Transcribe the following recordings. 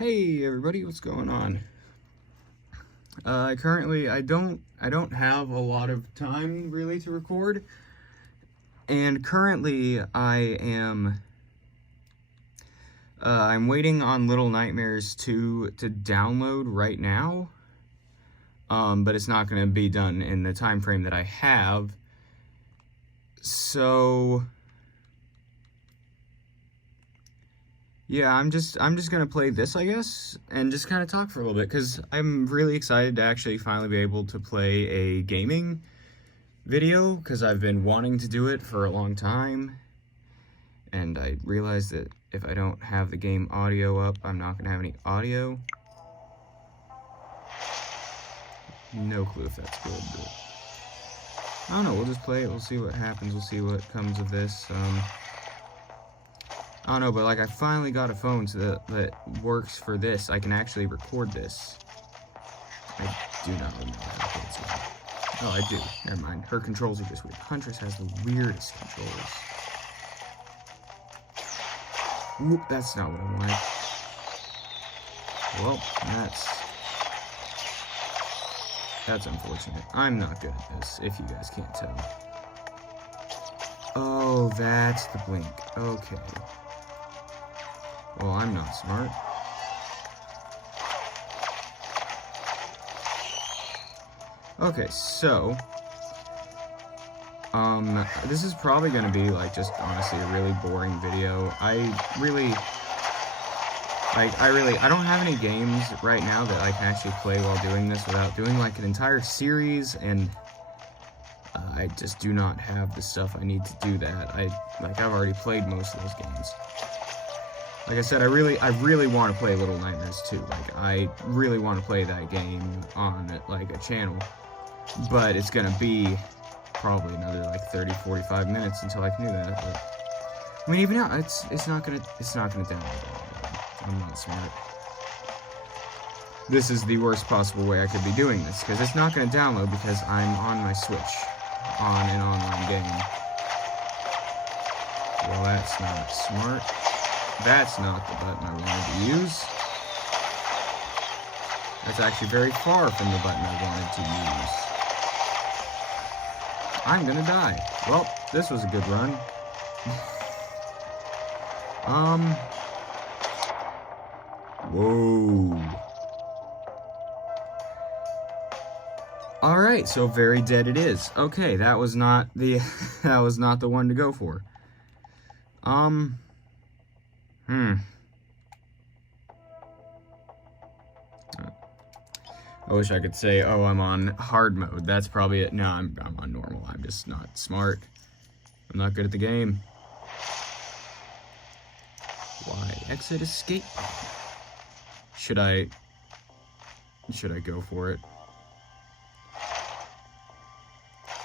Hey everybody, what's going on? Currently I don't have a lot of time really to record, and currently I'm waiting on Little Nightmares 2 to download right now. But it's not going to be done in the time frame that I have. So yeah, I'm just gonna play this, I guess, and just kind of talk for a little bit, because I'm really excited to actually finally be able to play a gaming video, because I've been wanting to do it for a long time, and I realized that if I don't have the game audio up, I'm not gonna have any audio. No clue if that's good, but I don't know, we'll just play it, we'll see what happens, we'll see what comes of this. I don't know, but like I finally got a phone that works for this. I can actually record this. I do not remember how it's on. Oh, I do. Never mind. Her controls are just weird. Huntress has the weirdest controls. Whoop, that's not what I wanted. Well, that's unfortunate. I'm not good at this, if you guys can't tell. Oh, that's the blink. Okay. Well, I'm not smart. Okay, so this is probably gonna be like just honestly a really boring video. I don't have any games right now that I can actually play while doing this without doing like an entire series, and I just do not have the stuff I need to do that. I've already played most of those games. Like I said, I really want to play Little Nightmares 2. Like, I really want to play that game on, like, a channel. But it's gonna be probably another, like, 30-45 minutes until I can do that. But, I mean, even now, it's not gonna download. I'm not smart. This is the worst possible way I could be doing this, because it's not gonna download because I'm on my Switch, on an online game. Well, that's not smart. That's not the button I wanted to use. That's actually very far from the button I wanted to use. I'm gonna die. Well, this was a good run. Whoa. Alright, so very dead it is. Okay, that was not the one to go for. I wish I could say, oh, I'm on hard mode. That's probably it. No, I'm on normal. I'm just not smart. I'm not good at the game. Why? Exit escape. Should I go for it?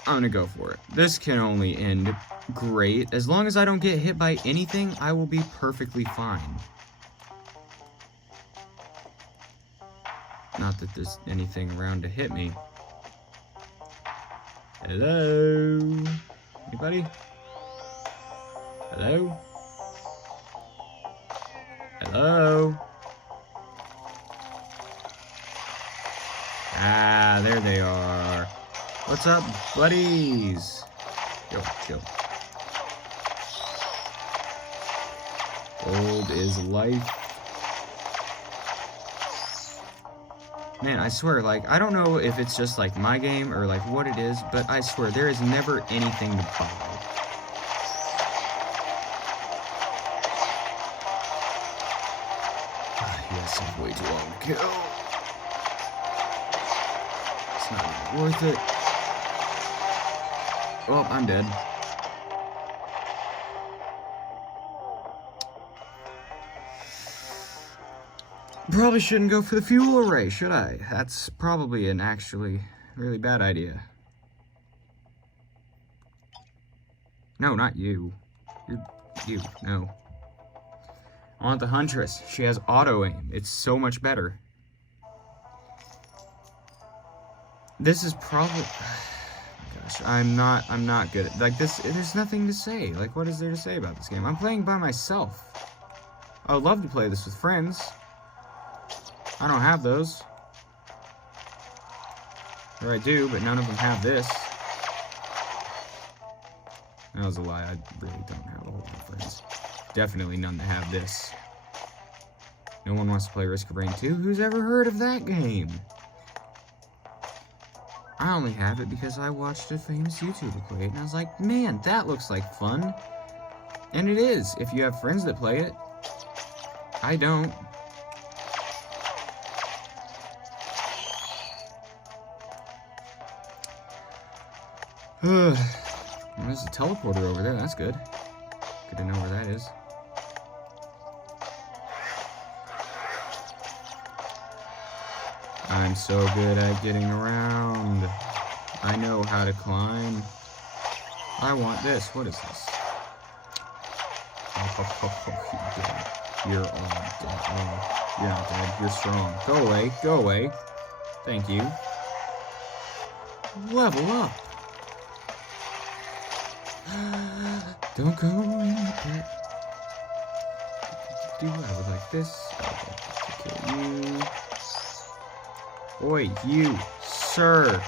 I'm gonna go for it. This can only end great. As long as I don't get hit by anything, I will be perfectly fine. Not that there's anything around to hit me. Hello? Anybody? Hello? Hello? Ah, there they are. What's up, buddies? Kill. Gold is life. Man, I swear, like, I don't know if it's just, like, my game or, like, what it is, but I swear, there is never anything to buy. Yes, I'm way too long to kill. It's not even worth it. Oh, I'm dead. Probably shouldn't go for the fuel array, should I? That's probably an actually really bad idea. No, not you. You, no. I want the Huntress. She has auto aim. It's so much better. This is probably... Gosh, I'm not good at... Like, this, there's nothing to say. Like, what is there to say about this game? I'm playing by myself. I would love to play this with friends. I don't have those. Or I do, but none of them have this. That was a lie. I really don't have a whole lot of friends. Definitely none that have this. No one wants to play Risk of Rain 2? Who's ever heard of that game? I only have it because I watched a famous YouTuber play it, and I was like, man, that looks like fun. And it is, if you have friends that play it. I don't. There's a teleporter over there, that's good. Good to know where that is. I'm so good at getting around. I know how to climb. I want this. What is this? You're dead. You're all dead. Oh, you're not dead. You're strong. Go away. Go away. Thank you. Level up. Don't go in the pit. I would like this. I would like to kill you. Oi, you, sir.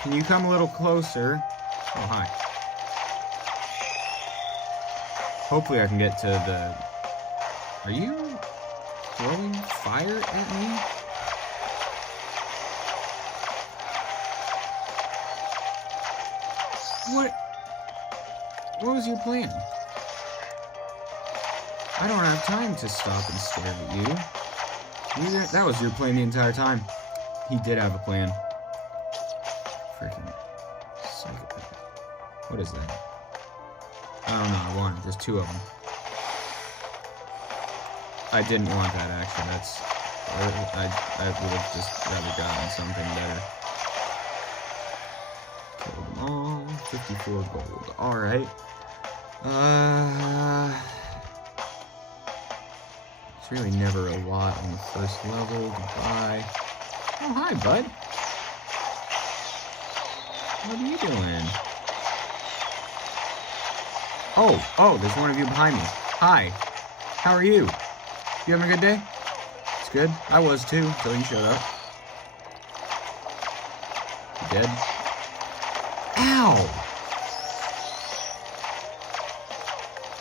Can you come a little closer? Oh, hi. Hopefully I can get to the... Are you throwing fire at me? What was your plan? I don't have time to stop and stare at you. That was your plan the entire time. He did have a plan. Freaking psychopath. What is that? I don't know. I want it. There's two of them. I didn't want that, actually. I would have just rather gotten something better. Kill them all. 54 gold. Alright. It's really never a lot on the first level. Goodbye. Oh, hi, bud. What are you doing? Oh, there's one of you behind me. Hi. How are you? You having a good day? It's good. I was too, until you showed up. You dead? Ow!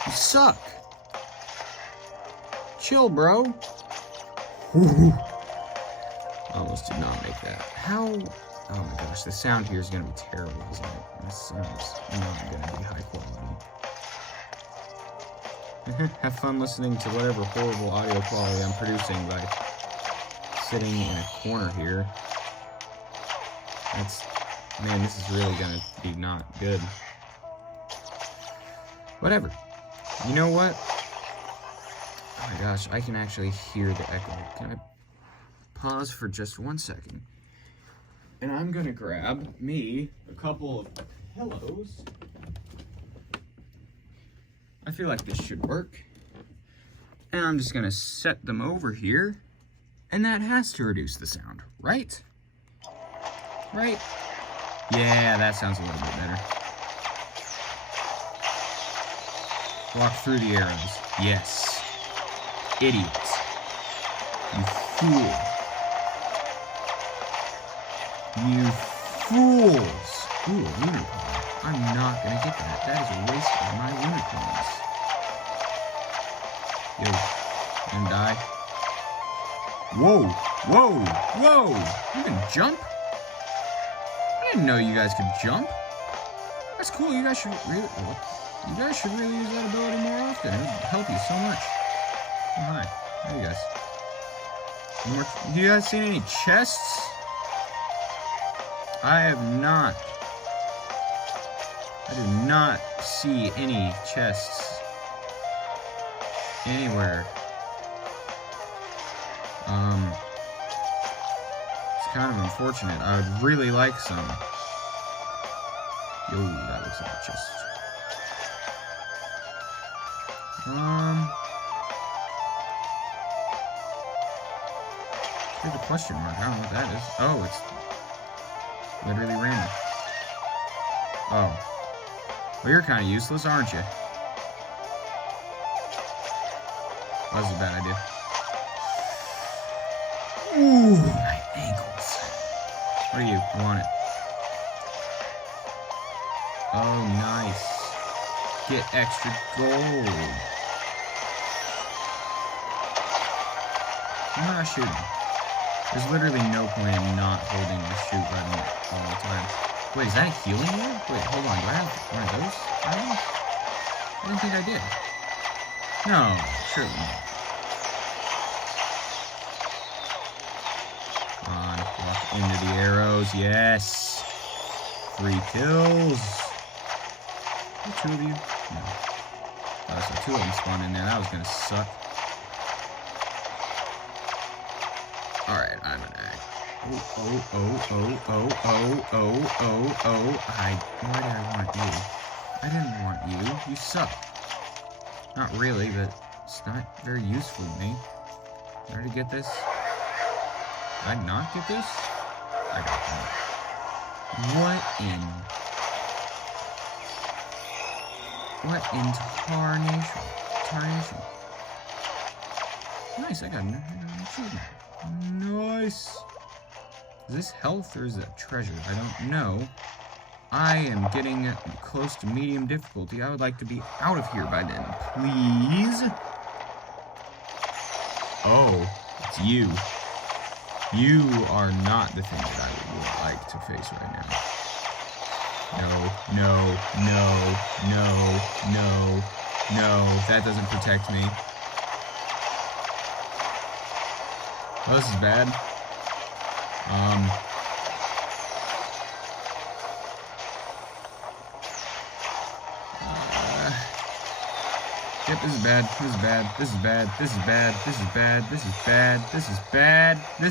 You suck. Chill, bro. Almost did not make that. How? Oh my gosh, the sound here is going to be terrible, isn't it? This sound's not going to be high quality. Have fun listening to whatever horrible audio quality I'm producing by sitting in a corner here. Man, this is really going to be not good. Whatever. You know what? Oh my gosh, I can actually hear the echo. Can I pause for just 1 second? And I'm gonna grab me a couple of pillows. I feel like this should work. And I'm just gonna set them over here. And that has to reduce the sound, right? Right? Yeah, that sounds a little bit better. Walk through the arrows. Yes. Idiot. You fool. You fools. Ooh, a lunar coin. I'm not gonna get that. That is a waste of my lunar coins. Yo, you gonna die? Whoa, whoa, whoa! You can jump? I didn't know you guys could jump. That's cool. You guys should really use that ability more often. It would help you so much. Oh, hi. How are you guys? Have you guys seen any chests? I have not. I do not see any chests anywhere. It's kind of unfortunate. I would really like some. Yo, that looks like a chest. There's a question mark. I don't know what that is. Oh, it's literally random. Oh. Well, you're kind of useless, aren't you? That was a bad idea. Ooh, my ankles. What are you? I want it. Oh, nice. Get extra gold. I'm not shooting. There's literally no point in not holding the shoot button all the time. Wait, is that a healing word? Wait, hold on. Do I have one of those items? I didn't think I did. No, surely not. Come on, walk into the arrows. Yes. 3 kills. Are 2 of you? No. Oh, so 2 of them spawned in there. That was gonna suck. Alright, I'm an egg. Oh. Why did I want you? I didn't want you. You suck. Not really, but it's not very useful to me. In order to get this. Did I not get this? I got that. What in tarnation? Nice, I got an achievement. Nice. Is this health or is that treasure? I don't know. I am getting close to medium difficulty. I would like to be out of here by then, please. Oh, it's you. You are not the thing that I would like to face right now. No. That doesn't protect me. Oh, this is bad. Yep, this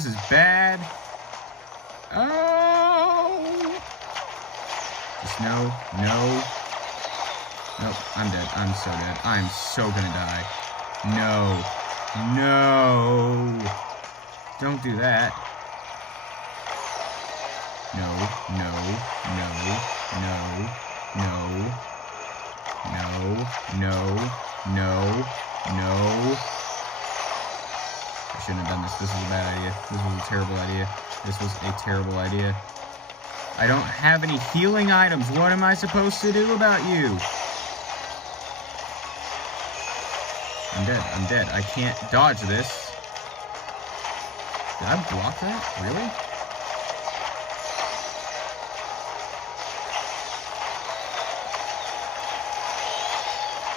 is bad. Oh! Just no. Nope, I'm dead. I'm so dead. I'm so gonna die. No. Don't do that. No. I shouldn't have done this. This was a bad idea. This was a terrible idea. I don't have any healing items. What am I supposed to do about you? I'm dead. I can't dodge this. Did I block that? Really?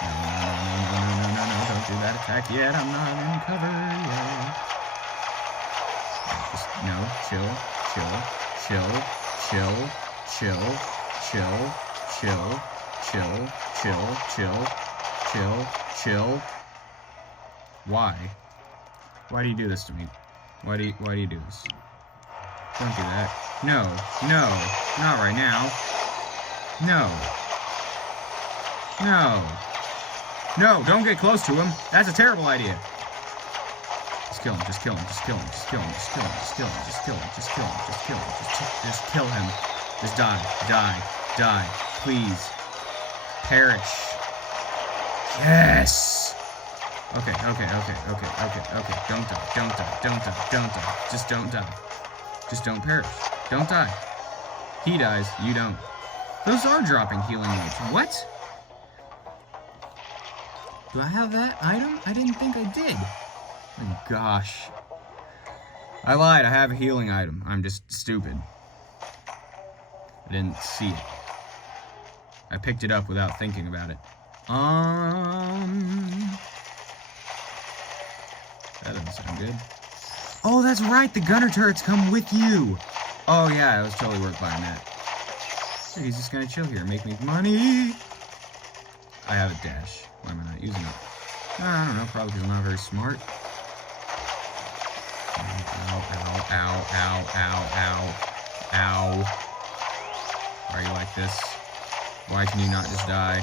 No. Don't do that attack yet. I'm not in cover yet. Just, no. Chill. Why? Why do you do this to me? Why do you do this? Don't do that. No, not right now. No, don't get close to him. That's a terrible idea. Just kill him. Just kill him. Just die. Please. Perish. Yes! Okay. Don't die. Just don't die. Just don't perish. Don't die. He dies, you don't. Those are dropping healing words. What? Do I have that item? I didn't think I did. Oh gosh. I lied, I have a healing item. I'm just stupid. I didn't see it. I picked it up without thinking about it. That doesn't sound good. Oh, that's right, the gunner turrets come with you. Oh yeah, it was totally worth buying that. So he's just gonna chill here and make me money. I have a dash. Why am I not using it? I don't know, probably because I'm not very smart. Ow. Why are you like this? Why can you not just die?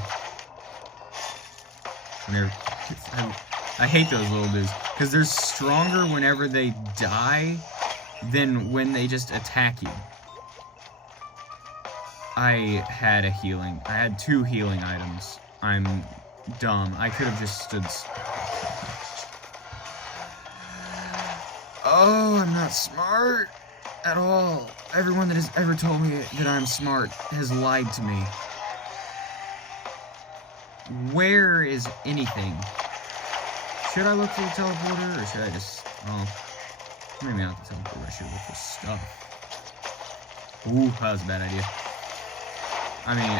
I hate those little dudes, because they're stronger whenever they die than when they just attack you. I had 2 healing items. I'm dumb. I could have just stood... Oh, I'm not smart at all. Everyone that has ever told me that I'm smart has lied to me. Where is anything? Should I look for the teleporter, or should I just... Oh, maybe not the teleporter. I should look for stuff. Ooh, that was a bad idea. I mean,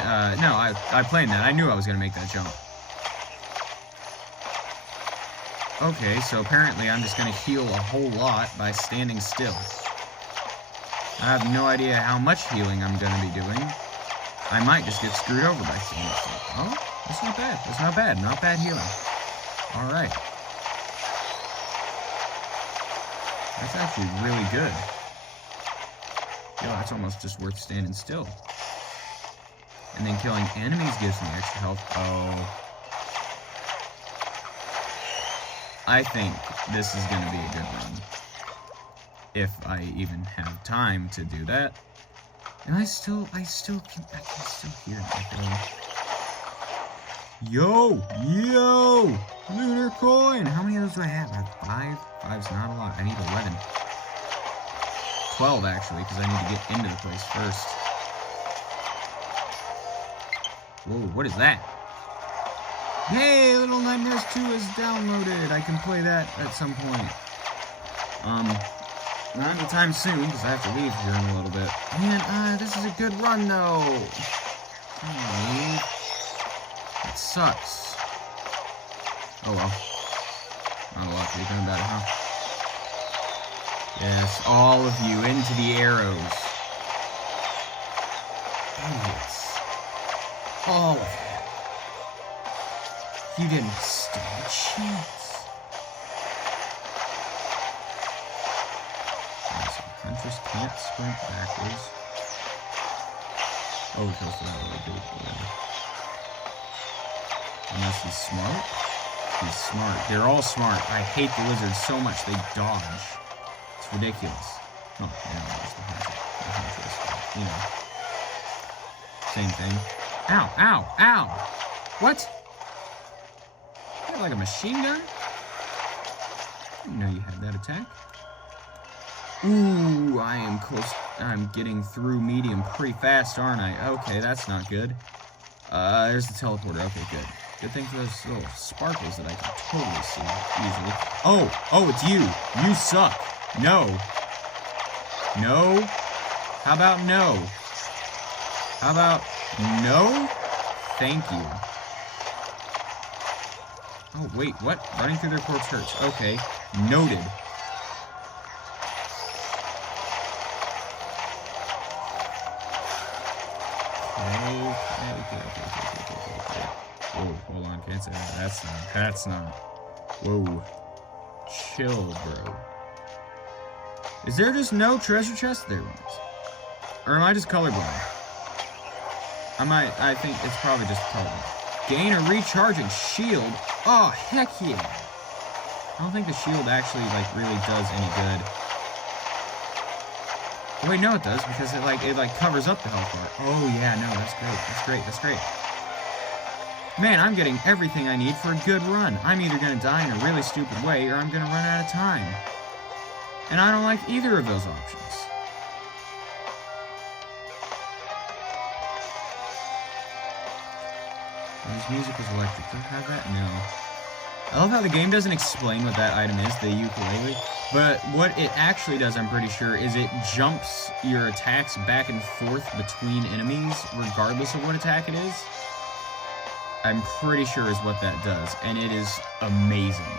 no, I planned that. I knew I was going to make that jump. Okay, so apparently I'm just going to heal a whole lot by standing still. I have no idea how much healing I'm going to be doing. I might just get screwed over by standing still. Oh, that's not bad. That's not bad. Not bad healing. Alright. That's actually really good. Yo, that's almost just worth standing still. And then killing enemies gives me extra health. Oh. I think this is going to be a good run. If I even have time to do that. And I can still hear it. Yo! Lunar coin! How many of those do I have? I have 5. 5's not a lot. I need 11. 12, actually, because I need to get into the place first. Whoa, what is that? Hey, Little Nightmares 2 is downloaded. I can play that at some point. Not anytime soon, because I have to leave here in a little bit. Man, this is a good run, though. It sucks. Oh, well. Not a lot to be done about it, huh? Yes, all of you into the arrows. Idiots. All of you. You didn't stand a chance. So Huntress can't sprint backwards. Oh, because that will do it. Unless he's smart. He's smart. They're all smart. I hate the lizards so much they dodge. It's ridiculous. Oh, yeah, that's the Huntress. You know. Same thing. Ow, ow, ow! What? You have like a machine gun? I didn't know you had that attack. Ooh, I am close. I'm getting through medium pretty fast, aren't I? Okay, that's not good. There's the teleporter. Okay, good. Good thing for those little sparkles that I can totally see easily. Oh, it's you. You suck. No. No. How about no? How about no? Thank you. Oh, wait, what? Running through their corpse hurts. Okay, noted. Okay. Whoa, hold on, can't say that. That's not. Whoa. Chill, bro. Is there just no treasure chest? There was. Or am I just colorblind? I think it's probably just colorblind. Gain a recharging shield? Oh, heck yeah. I don't think the shield actually, really does any good. Oh, wait, no, it does, because it covers up the health bar. Oh, yeah, no, that's great. Man, I'm getting everything I need for a good run. I'm either going to die in a really stupid way, or I'm going to run out of time. And I don't like either of those options. His music was electric. Do I have that? No. I love how the game doesn't explain what that item is, the ukulele. But what it actually does, I'm pretty sure, is it jumps your attacks back and forth between enemies, regardless of what attack it is. I'm pretty sure is what that does, and it is amazing.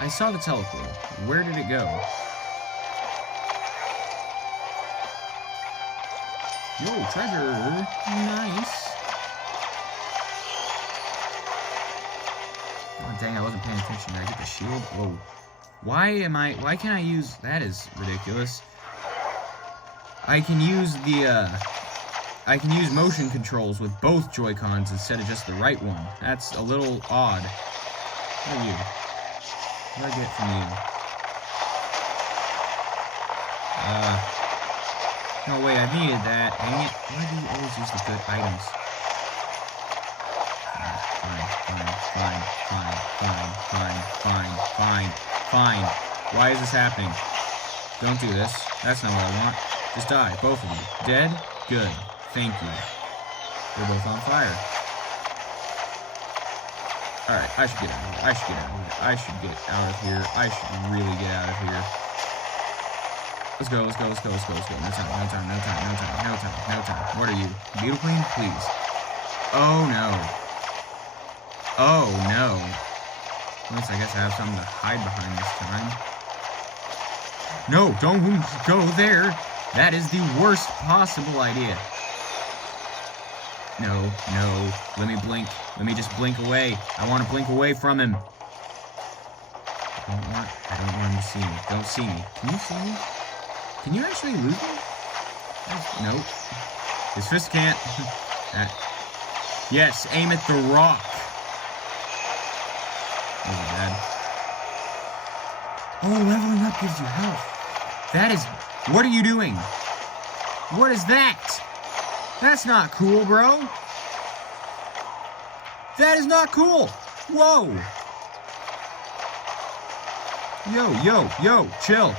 I saw the teleporter. Where did it go? Yo, treasure! Nice! Oh, dang, I wasn't paying attention. Did I get the shield? Whoa. Why can't I use... That is ridiculous. I can use motion controls with both Joy-Cons instead of just the right one. That's a little odd. What are you? What do I get from you? No, wait, I needed that. Dang it. Why do you always use the good items? Fine. Why is this happening? Don't do this. That's not what I want. Just die, both of you. Dead? Good. Thank you. They're both on fire. Alright, I should get out of here. I should get out of here. I should really get out of here. Let's go. No time. What are you? Beetle Queen? Please. Oh no. At least I guess I have something to hide behind this time. No, don't go there. That is the worst possible idea. No. Let me blink. Let me just blink away. I want to blink away from him. I don't want him to see me. Don't see me. Can you see me? Can you actually lose me? Nope. His fist can't. Yes, aim at the rock. Oh, bad. Oh, leveling up gives you health. That is... What are you doing? What is that? That's not cool, bro. That is not cool. Whoa. Yo. Chill.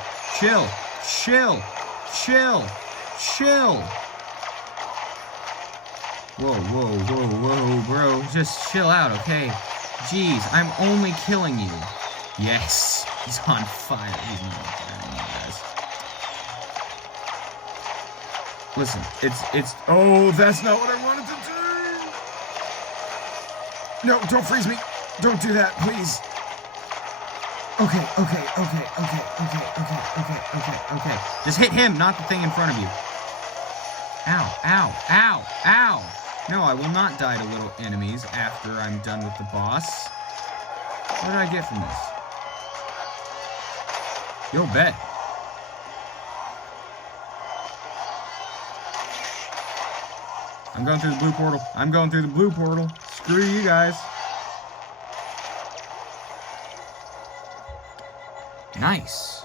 Whoa, bro. Just chill out, okay? Jeez, I'm only killing you. Yes. He's on fire. He's not on fire anymore, guys. Listen, it's... Oh, that's not what I wanted to do! No, don't freeze me! Don't do that, please! Okay. Just hit him, not the thing in front of you. Ow! No, I will not die to little enemies after I'm done with the boss. What did I get from this? Yo, bet. I'm going through the blue portal. Screw you guys. Nice.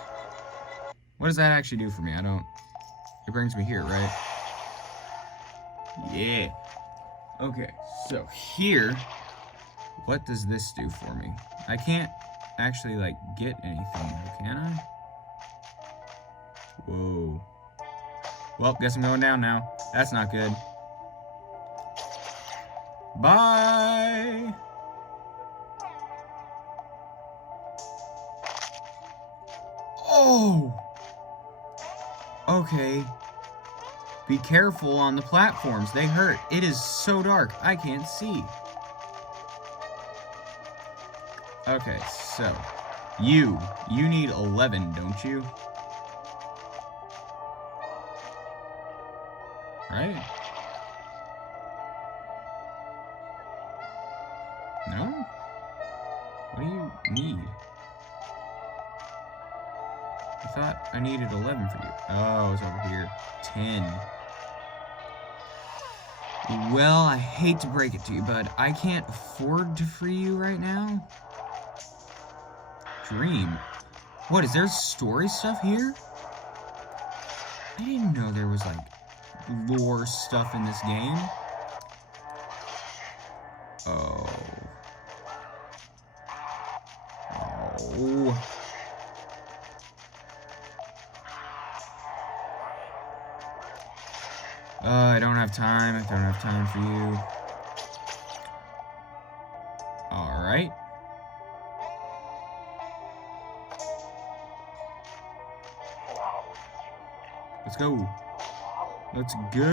What does that actually do for me? It brings me here, right? Yeah. Okay, so here, what does this do for me? I can't actually, like, get anything, can I? Whoa. Well, guess I'm going down now. That's not good. Bye! Oh! Okay. Be careful on the platforms. They hurt. It is so dark. I can't see. Okay, so. You need 11, don't you? Right? No? What do you need? I thought I needed 11 for you. Oh, it's over here. 10. Well, I hate to break it to you, but I can't afford to free you right now. Dream. What, is there story stuff here? I didn't know there was, like, lore stuff in this game. Oh. I don't have time. I don't have time for you. Alright. Let's go. Let's go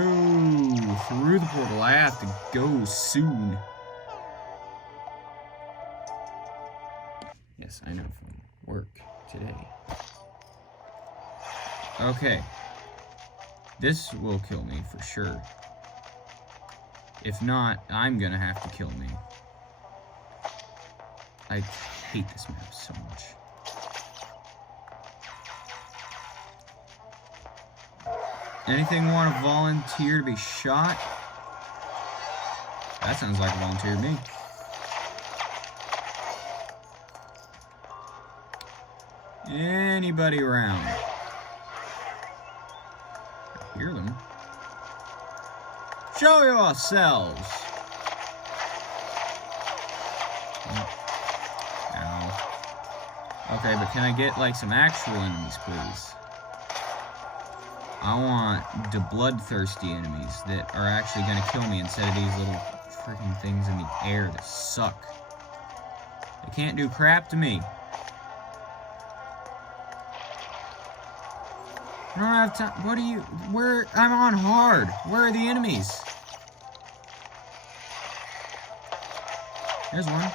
through the portal. I have to go soon. Yes, I know from work today. Okay. This will kill me for sure. If not, I'm gonna have to kill me. I hate this map so much. Anything want to volunteer to be shot? That sounds like a volunteer to me. Anybody around? I hear them. Show yourselves! Okay, but can I get, like, some actual enemies, please? I want the bloodthirsty enemies that are actually gonna kill me instead of these little freaking things in the air that suck. They can't do crap to me. I don't have time. What are you? Where? I'm on hard. Where are the enemies? There's one.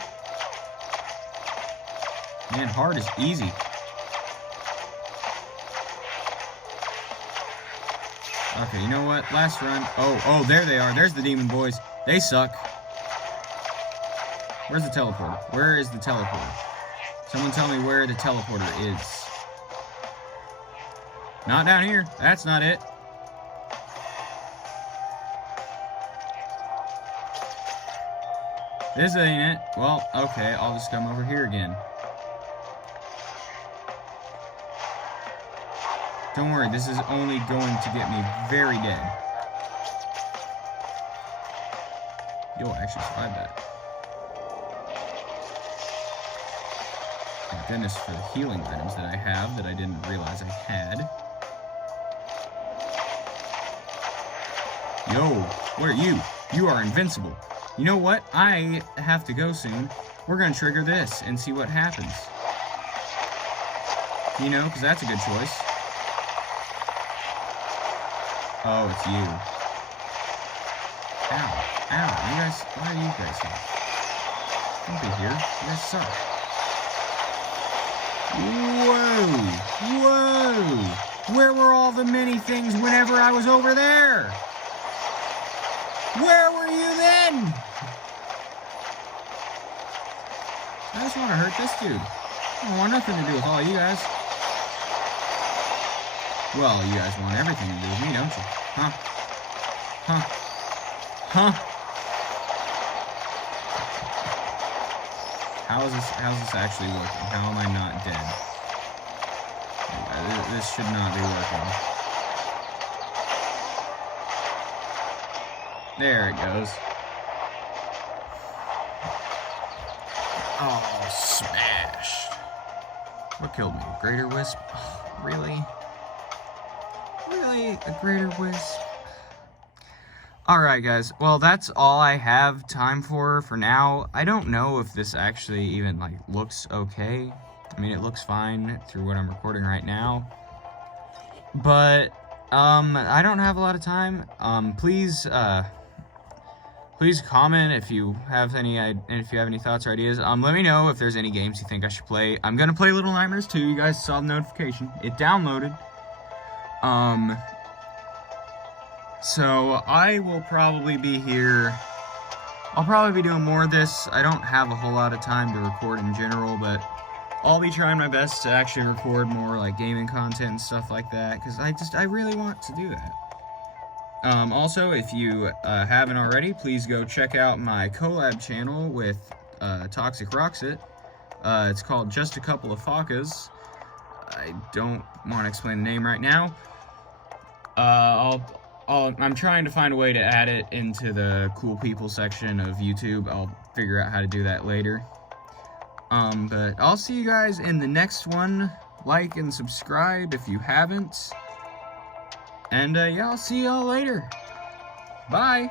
Man, hard is easy. Okay, you know what? Last run. Oh, there they are. There's the demon boys. They suck. Where's the teleporter? Where is the teleporter? Someone tell me where the teleporter is. Not down here. That's not it. This ain't it. Well, okay, I'll just come over here again. Don't worry, this is only going to get me very dead. You'll actually survive that. Thank goodness for the healing items that I have that I didn't realize I had. Yo, what are you? You are invincible. You know what? I have to go soon. We're gonna trigger this and see what happens. You know, because that's a good choice. Oh, it's you. Ow. Ow. You guys, why are you guys here? Don't be here. You guys suck. Whoa. Whoa. Where were all the mini things whenever I was over there? Where were you then? I just want to hurt this dude. I don't want nothing to do with all you guys. Well, you guys want everything to do with me, don't you? Huh? Huh? Huh? How's this actually working? How am I not dead? This should not be working. There it goes. Oh, smashed. What killed me? A greater wisp? Oh, really? Really? A greater wisp? Alright guys, well that's all I have time for now. I don't know if this actually even like looks okay. I mean, it looks fine through what I'm recording right now. But I don't have a lot of time. Please comment if you have any thoughts or ideas. Let me know if there's any games you think I should play. I'm gonna play Little Nightmares 2. You guys saw the notification. It downloaded. So I will probably be here. I'll probably be doing more of this. I don't have a whole lot of time to record in general, but I'll be trying my best to actually record more like gaming content and stuff like that, because I really want to do that. Also, if you haven't already, please go check out my collab channel with Toxic Roxit. It's called Just a Couple of Fakas. I don't want to explain the name right now. I'm trying to find a way to add it into the cool people section of YouTube. I'll figure out how to do that later. But I'll see you guys in the next one. Like and subscribe if you haven't. And yeah, I'll see y'all later. Bye.